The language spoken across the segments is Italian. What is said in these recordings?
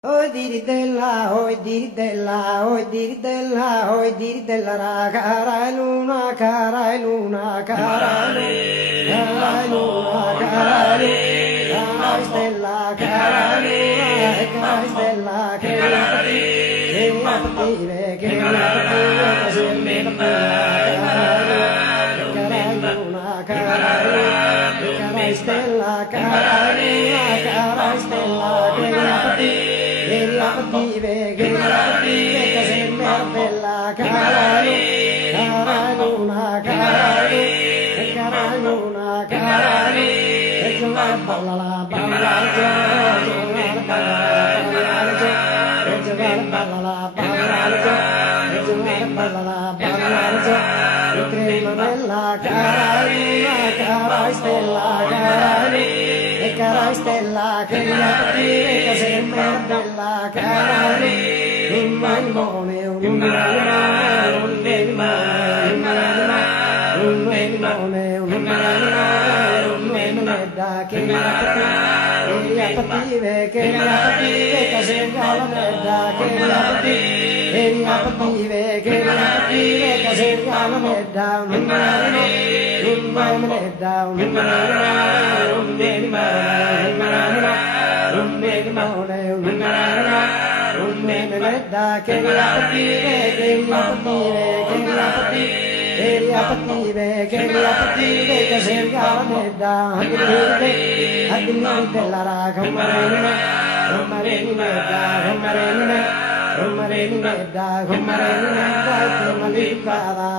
Oi diri della, oi diri della, oi diri della, oi diri della ra, cara luna, cara luna, cara luna, cara luna, cara luna, cara stella, cara luna, cara stella, che la patire, che la patire, se me la cara luna, cara luna, cara stella, cara luna, cara stella, che la patire. Che la patire, che se bella, cara luna, cara luna, cara e giocare balla la balla, giocare balla la balla, e giocare balla la balla, e crema bella, cara luna, cara stella, cara e cara stella, che la patire, che se bella, cara un malimone, un malimone, un malimone, un malimone, un malimone, un malimone, che la patire, che se la merda, che la patire, che se la merda, un malimone, un malimone, un da che la patire, che la patire, che la patire, che la patire, che la patire, che se regala da adilite la raga marina, da che malicada,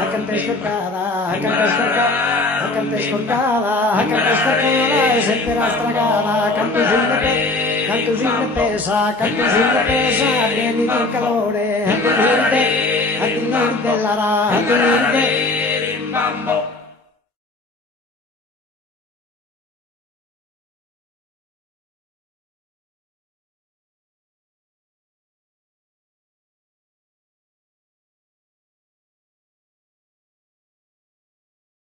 akan pescada, sempre rastragada, cantusina pesa, vieni del calore, a la ra,